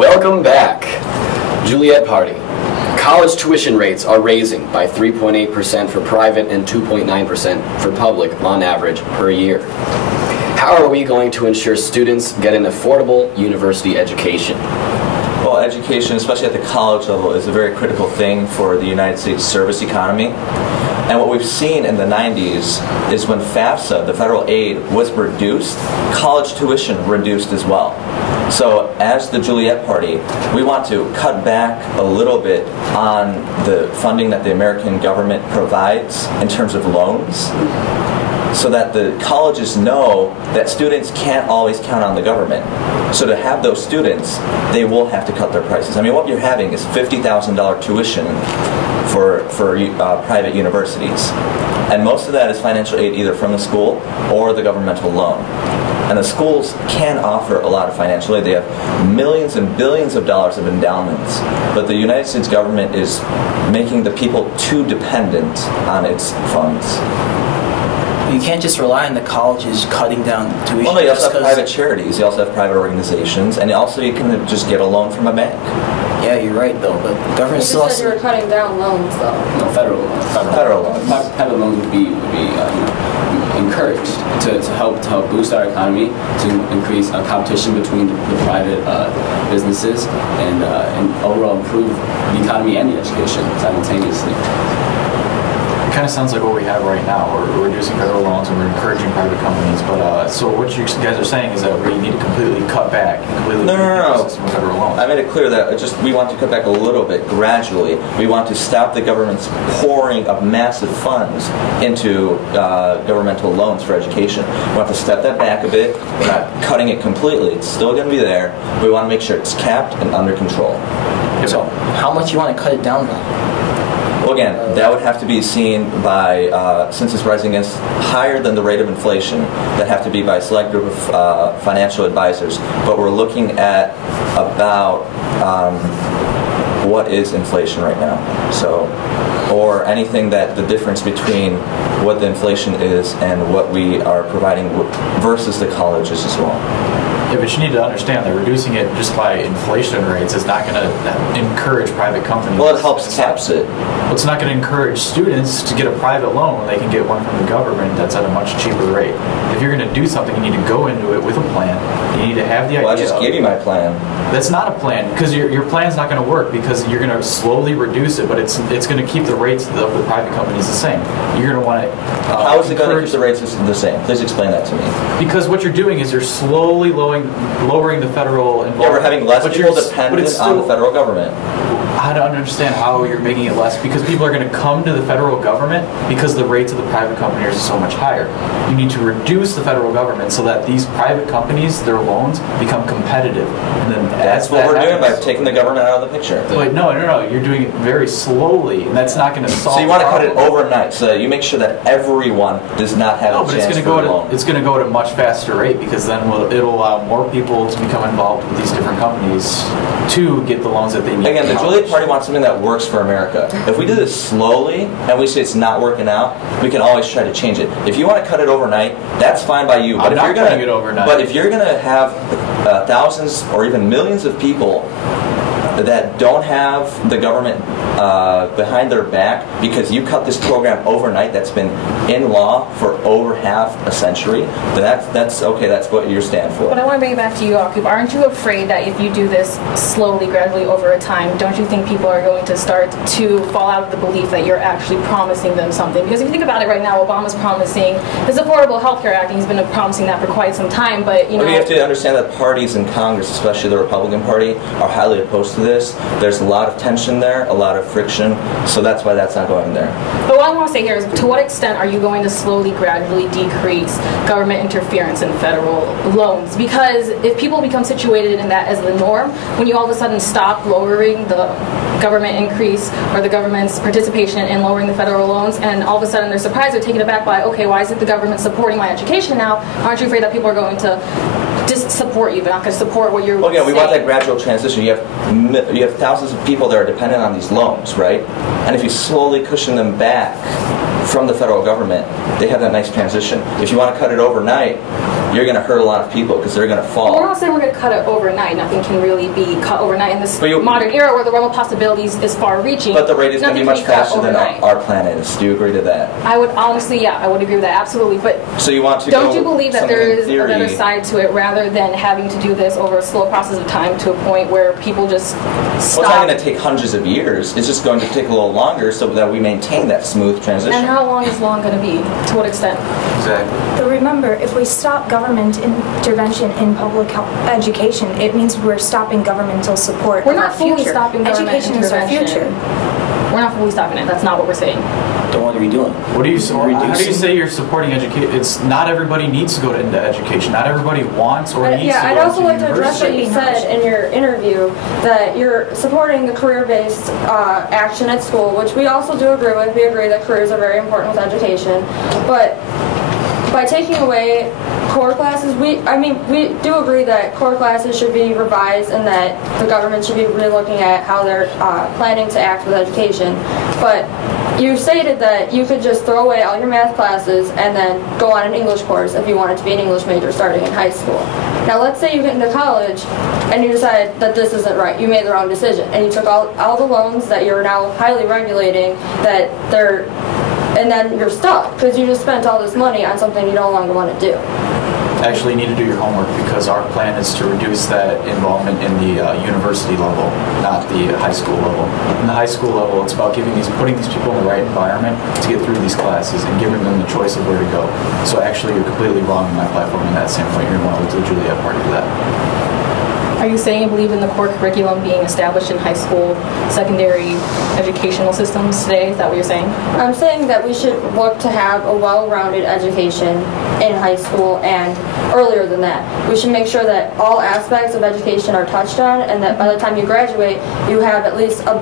Welcome back. Juliet Party. College tuition rates are raising by 3.8% for private and 2.9% for public on average per year. How are we going to ensure students get an affordable university education? Well, education, especially at the college level, is a very critical thing for the United States service economy. And what we've seen in the 90s is when FAFSA, the federal aid, was reduced, college tuition reduced as well. So as the Juliet Party, we want to cut back a little bit on the funding that the American government provides in terms of loans, so that the colleges know that students can't always count on the government. So to have those students, they will have to cut their prices. I mean, what you're having is $50,000 tuition for private universities. And most of that is financial aid either from the school or the governmental loan. And the schools can offer a lot of financial aid. They have millions and billions of dollars of endowments. But the United States government is making the people too dependent on its funds. You can't just rely on the colleges cutting down tuition. Well, no, you also have private charities, you also have private organizations, and also you can just get a loan from a bank. Yeah, you're right, though, but the government still has You said you were cutting down loans, though. No, federal loans. Federal loans. Private loans would be encouraged to help boost our economy, to increase competition between the private businesses, and overall improve the economy and the education simultaneously. It kind of sounds like what we have right now. We're reducing federal loans and we're encouraging private companies. But so what you guys are saying is that we need to completely cut back, completely No. the system of federal loans. I made it clear that we want to cut back a little bit gradually. We want to stop the government's pouring of massive funds into governmental loans for education. We want to step that back a bit. We're not cutting it completely. It's still going to be there. We want to make sure it's capped and under control. So how much you want to cut it down, though? Well, again, that would have to be seen by, since it's rising against higher than the rate of inflation, that have to be by a select group of financial advisors. But we're looking at about what is inflation right now. So, or anything that the difference between what the inflation is and what we are providing versus the colleges as well. Yeah, but you need to understand that reducing it just by inflation rates is not going to encourage private companies. Well, it helps caps it. Well, it's not going to encourage students to get a private loan when they can get one from the government that's at a much cheaper rate. If you're going to do something, you need to go into it with a plan. You need to have the idea. Well, I just gave you my plan. That's not a plan, because your plan's not going to work, because you're going to slowly reduce it, but it's going to keep the rates of the private companies the same. You're going to want to How is it going to keep the rates the same? Please explain that to me. Because what you're doing is you're slowly lowering the federal involvement. Yeah, we're having less people dependent on the federal government. I don't understand how you're making it less, because people are going to come to the federal government because the rates of the private companies are so much higher. You need to reduce the federal government so that these private companies, their loans, become competitive. And then that's what we're doing by taking the government out of the picture. But no, you're doing it very slowly, and that's not going to solve. So you want to cut it overnight, so that you make sure that everyone does not have a chance for a loan. It's going to go at a much faster rate, because then it'll allow more people to become involved with these different companies to get the loans that they need. Again, the Juliet Party wants something that works for America. If we do this slowly and we say it's not working out, we can always try to change it. If you want to cut it overnight, that's fine by you. But if you're going to have thousands or even millions of people that don't have the government behind their back because you cut this program overnight that's been in law for over half a century, then that's okay, that's what you stand for. But I want to bring it back to you, Jakub. Aren't you afraid that if you do this slowly, gradually over a time, don't you think people are going to start to fall out of the belief that you're actually promising them something? Because if you think about it right now, Obama's promising this Affordable Health Care Act, and he's been promising that for quite some time, but you know... You have to understand that parties in Congress, especially the Republican Party, are highly opposed to this. There's a lot of tension there, a lot of friction, so that's why that's not going there. But what I want to say here is, to what extent are you going to slowly, gradually decrease government interference in federal loans? Because if people become situated in that as the norm, when you all of a sudden stop lowering the government increase or the government's participation in lowering the federal loans, and all of a sudden they're surprised, they're taken aback by, okay, why isn't the government supporting my education now? Aren't you afraid that people are going to just support you, but not going to support what you're saying? Well, yeah, we want that gradual transition. You have thousands of people that are dependent on these loans, right? And if you slowly cushion them back from the federal government, they have that nice transition. If you want to cut it overnight, you're going to hurt a lot of people because they're going to fall. We're not saying we're going to cut it overnight. Nothing can really be cut overnight in this But modern era where the realm of possibilities is far-reaching. But the rate is going to be much faster than overnight. our planet is. Do you agree to that? I would honestly, yeah, I would agree with that, absolutely. But So you want to don't go you believe that something there in is theory, another side to it rather than having to do this over a slow process of time to a point where people just Well, it's stop? not going to take hundreds of years. It's just going to take a little longer so that we maintain that smooth transition. And how long is long going to be? To what extent? Exactly. But remember, if we stop government intervention in public education, it means we're stopping governmental support. We're of not our fully future. stopping government Education is our intervention. future. We're not fully stopping it. That's not what we're saying. Then what are we doing? What do you how do you Reducing? say you're supporting education? It's not everybody needs to go into education. Not everybody wants or needs Yeah, to I'd go also to like to address what university. you said in your interview, that you're supporting the career-based action at school, which we also do agree with. We agree that careers are very important with education, but by taking away core classes, we do agree that core classes should be revised and that the government should be re-looking at how they're planning to act with education. But you stated that you could just throw away all your math classes and then go on an English course if you wanted to be an English major starting in high school. Now let's say you get into college and you decide that this isn't right. You made the wrong decision and you took all the loans that you're now highly regulating and then you're stuck because you just spent all this money on something you no longer want to do. Actually, you need to do your homework because our plan is to reduce that involvement in the university level, not the high school level. In the high school level, it's about putting these people in the right environment to get through these classes and giving them the choice of where to go. So actually, you're completely wrong in my platform in that standpoint. You're going to look to the Juliet Party for that. Are you saying you believe in the core curriculum being established in high school, secondary educational systems today? Is that what you're saying? I'm saying that we should look to have a well-rounded education in high school and earlier than that. We should make sure that all aspects of education are touched on and that by the time you graduate, you have at least a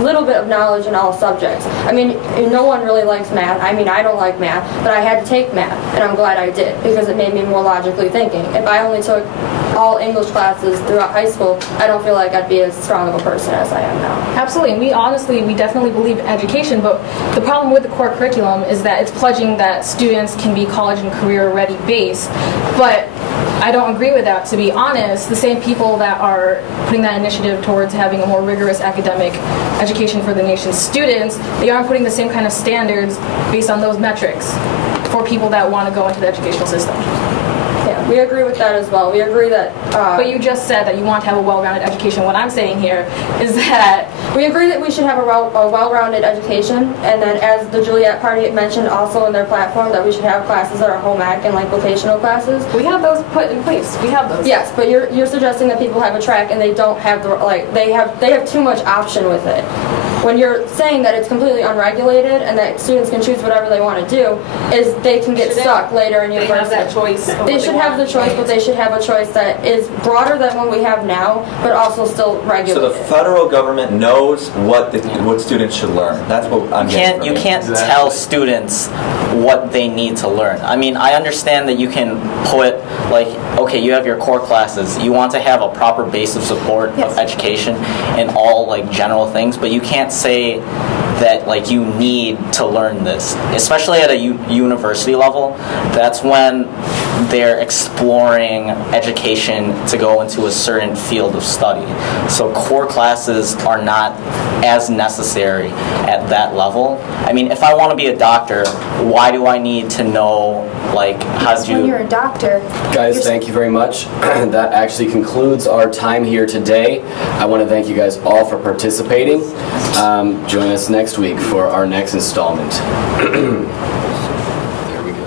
little bit of knowledge in all subjects. I mean, no one really likes math. I mean, I don't like math, but I had to take math, and I'm glad I did because it made me more logically thinking. If I only took all English classes throughout high school, I don't feel like I'd be as strong of a person as I am now. Absolutely, and we definitely believe in education, but the problem with the core curriculum is that it's pledging that students can be college and career ready based, but I don't agree with that. To be honest, the same people that are putting that initiative towards having a more rigorous academic education for the nation's students, they aren't putting the same kind of standards based on those metrics for people that want to go into the educational system. Yeah, we agree with that as well. We agree that... But you just said that you want to have a well-rounded education. What I'm saying here is that... We agree that we should have a well-rounded education, and then as the Juliet Party mentioned also in their platform, that we should have classes that are home ec and like vocational classes. We have those put in place. We have those. Yes, but you're suggesting that people have a track and they don't have the, they have too much option with it. When you're saying that it's completely unregulated and that students can choose whatever they want to do, is they can get stuck later in university. They have that choice. They should have the choice, but they should have a choice that is broader than what we have now, but also still regulated. So the federal government knows what students should learn. That's what I'm getting from You it. can't tell students what they need to learn. I mean, I understand that you can put, like, okay, you have your core classes. You want to have a proper base of support of education in all, like, general things, but you can't say that, like, you need to learn this, especially at a university level. That's when they're exploring education to go into a certain field of study. So core classes are not as necessary at that level. I mean, if I want to be a doctor, why do I need to know, like, how to... When you're a doctor... Guys, thank you very much. That actually concludes our time here today. I want to thank you guys all for participating. Join us next week for our next installment. There we go.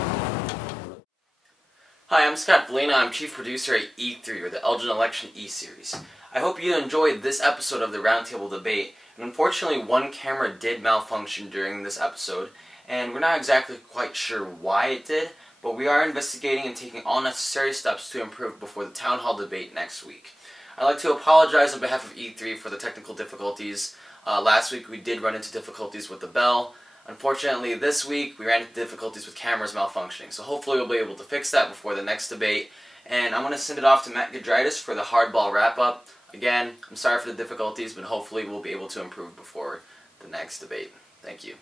Hi, I'm Scott Valina. I'm chief producer at E3, or the Elgin Election E-Series. I hope you enjoyed this episode of the Roundtable Debate. And unfortunately, one camera did malfunction during this episode, and we're not exactly quite sure why it did, but we are investigating and taking all necessary steps to improve before the Town Hall debate next week. I'd like to apologize on behalf of E3 for the technical difficulties. Last week we did run into difficulties with the bell. Unfortunately, this week we ran into difficulties with cameras malfunctioning, so hopefully we'll be able to fix that before the next debate. And I'm going to send it off to Matt Gudritis for the hardball wrap-up. Again, I'm sorry for the difficulties, but hopefully we'll be able to improve before the next debate. Thank you.